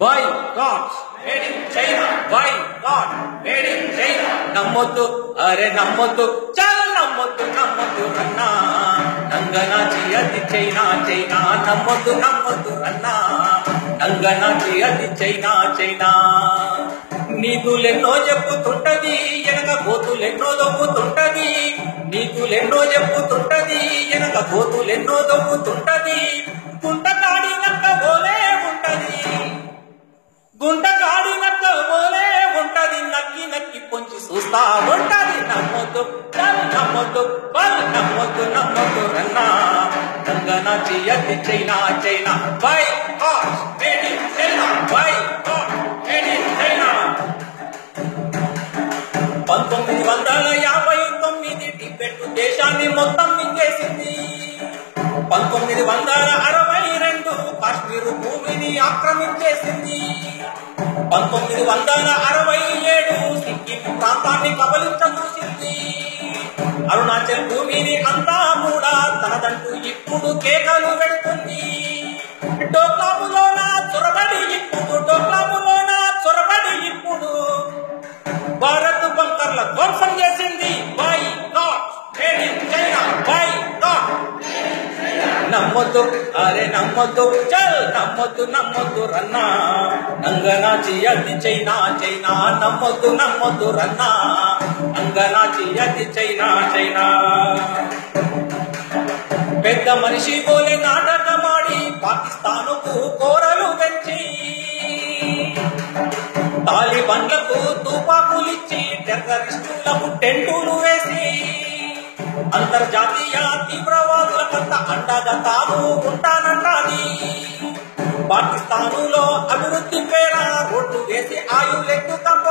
By god made in China by god made in China నమ్మొద్దు. అరే నమ్మొద్దు. చాలా నమ్మొద్దు. నమ్మొద్దు అన్నా. నంగనాచి అది చైనా చైనా. నమ్మొద్దు నమ్మొద్దు అన్నా. నంగనాచి అది చైనా చైనా. నీతులెన్నో చెప్పుతుంటది. ఎనక గోతులెన్నో దొబ్బుతుంటది. నీతులెన్నో చెప్పుతుంటది. ఎనక గోతులెన్నో దొబ్బుతుంటది. గుంట కాడినంత పోలే ఉంటది నక్కి నక్కి పొంచి చూస్తా. ఉంటది నమ్మొద్దు చల్ నమ్మొద్దు బల్ నమ్మొద్దు నమ్మొద్దు రన్నా. రంగనాచి అతి China China. By god made China. By god China. పంతొమ్మిది వందల యాభై తొమ్మిది టిబెట్ దేశాన్ని మొత్తం మింగేసింది. పంతొమ్మిది వందల కాశ్మీర్ భూమిని ఆక్రమించేసింది. పంతొమ్మిది వందల అరవై ఏడు సిక్కిం ప్రాంతాన్ని కబలించదూసింది అరుణాచల్ భూమిని అంతా కూడా తనదంటూ ఇప్పుడు కేకలు పెడుతుంది. డోక్లాములోన చొరబడి ఇప్పుడు డోక్లాములోన చొరబడి ఇప్పుడు. భారత్ బంకర్ల ధ్వంసం చేసింది. By god made in China by god నమ్మొద్దు. అరే నమ్మొద్దు చల్ నమ్మొద్దు నమ్మొద్దు రన్నా. నంగనాచి అది చైనా చైనా. నమ్మొద్దు నమ్మొద్దు రన్నా. నంగనాచి అది చైనా చైనా. పెద్ద మనిషి పోలే నాటకమాడి పాకిస్తానుకు కోరలు పెంచి. తాలిబన్లకు తుపాకులిచ్చి టెర్రరిస్టులకు టెంటులు వేసి. అంతర్జాతీయ తీవ్రవాదులకంత అండగా తాను ఉంటానన్నది పాకిస్తానులో అభివృద్ధి పేడ రోడ్లు వేసి ఆయులెత్తుకపోతాది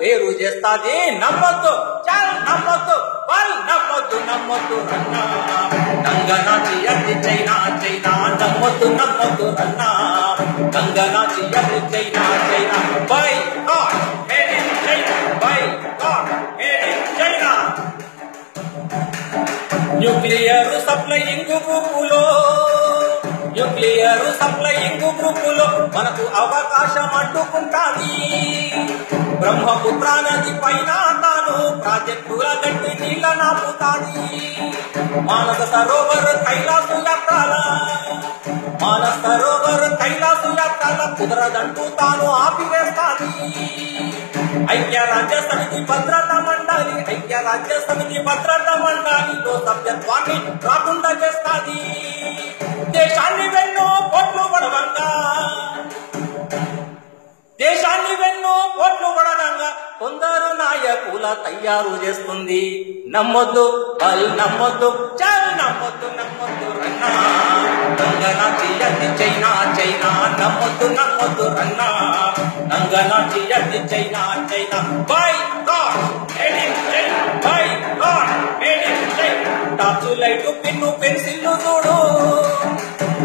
వేరు చేస్తాది నమ్మొద్దు చాలు నమ్మొద్దు వాళ్ళు నమ్మొద్దు నమ్మొద్దు రన్నా నంగనాచి అతి చైనా చైనా నమ్మొద్దు నమ్మొద్దు రన్నా నంగనాచి అతి China China by God made in China by God made in China. Nuclear supplying గ్రూపులో న్యూక్లియర్ సప్లయింగ్ గ్రూపులో మనకు అవకాశం అడ్డుకుంటాది. బ్రహ్మపుత్ర నది పైన తాను ప్రాజెక్టుల గట్టి నీళ్ళ నాపుతాది. మానస సరోవర్ కైలాసు యాత్రాల మానస సరోవర్ కైలాసు యాత్రాల కుదరదంటూ తాను ఆపివేస్తాది. ఐక్యరాజ్య సమితి భద్రతా మండలి ఐక్యరాజ్య సమితి భద్రతా మండలిలో సభ్యత్వాన్ని రాకుండా చేస్తాది. దేశాన్ని వెన్నో పొట్లు పడవంగా నాయకుల తయారు చేస్తుంది. నమ్మొద్దు వాళ్ళు నమ్మొద్దు. చాలు నమ్మొద్దు నమ్మొద్దు రన్నా. నంగనాచి అతి చైనా చైనా. నమ్మొద్దు నమ్మొద్దు రన్నా. నంగనాచి అతి China China. By God made by God torch light pin pencil చూడు.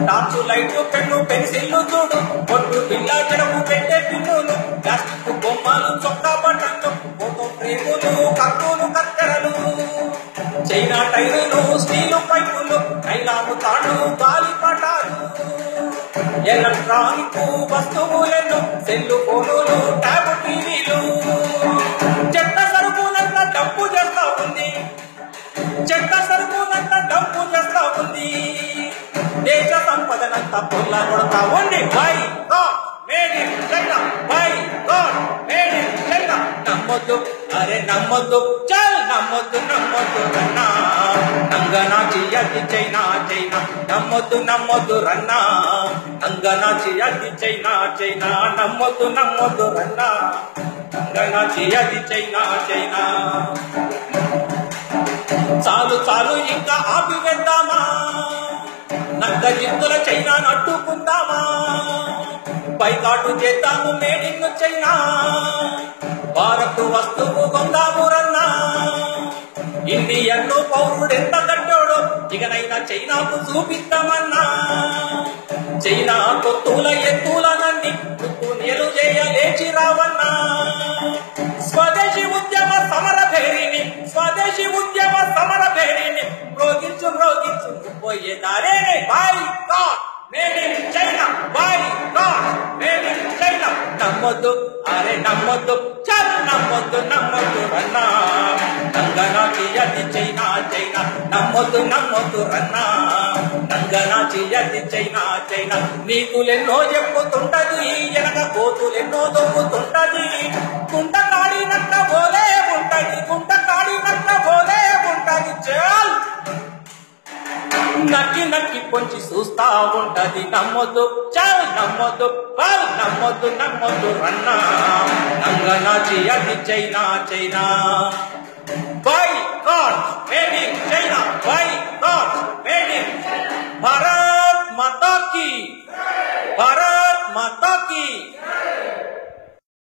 టార్చు లైట్ పెన్ను పెన్సిల్ చూడు. పొట్టు పిల్ల చెడము పెట్టే పిన్నులు. ప్లాస్టిక్ బొమ్మలు చొక్కా చైనా టైరులు స్టీలు పైపులు నైలాము తాడు గాలి పటాలు. ఎలక్ట్రానిక్ వస్తువులను సెల్లు ఫోనులు ట్యాబ్ టీవీలు. చెత్త సరుకులంతా డబ్బు చేస్తా ఉంది. చెత్త సరుకులంతా డబ్బు చేస్తా ఉంది. దేశ సంపదనంతా పొల్ల కొడతా ఉంది. By God made in China. By God made in China. నమ్మొద్దు అరే నమ్మొద్దు. చల్ నమ్మొద్దు నమ్మొద్దు. రన్నా నంగనాచి చైనా చైనా. నమ్మొద్దు నమ్మొద్దు రన్నా. నంగనాచి అతి చైనా చైనా. నమ్మొద్దు నమ్మొద్దు రన్నా. నంగనాచి అతి చైనా చైనా. చాలు చాలు ఇంకా ఆపివేద్దామా నక్క జిత్తుల చైనా నట్టుకుందామా? పైకాటు చేద్దాము మేడిన్ను చైనా. భారత్ వస్తువు కొందాము రన్నా. ఇండియన్ను పౌరుడెంత ఎంత ఇకనైనా చైనాకు చూపిద్దామన్నా చైనా కొత్తుల ఎత్తుల నన్ని తుత్తు నేలు చేయలేచి రావన్నా. స్వదేశీ ఉద్యమ సమర సమర భేరిని మ్రోగించు మ్రోగించు పోయే దారే by god made in China by god made in China. నమ్మొద్దు అరే నమ్మొద్దు చల్ నమ్మొద్దు నమ్మొద్దు అన్నా. అది చైనా చైనా. నమ్మొద్దు నమ్మొద్దు రన్నా. నంగనాచి అది చైనా చైనా. నీకులెన్నో చెప్పుతుంటది ఎనక కోతులెన్నో దొంగుతుంటది కుంట కాడినట్ల పోలే ఉంటది కుంట కాడినట్ల పోలే ఉంటది. చల్ నక్కి నక్కి పొంచి చూస్తా ఉంటది నమ్మొద్దు. చాలు నమ్మొద్దు పాలు నమ్మొద్దు నమ్మొద్దు రన్నా. నంగనాచి అది చైనా చైనా. బై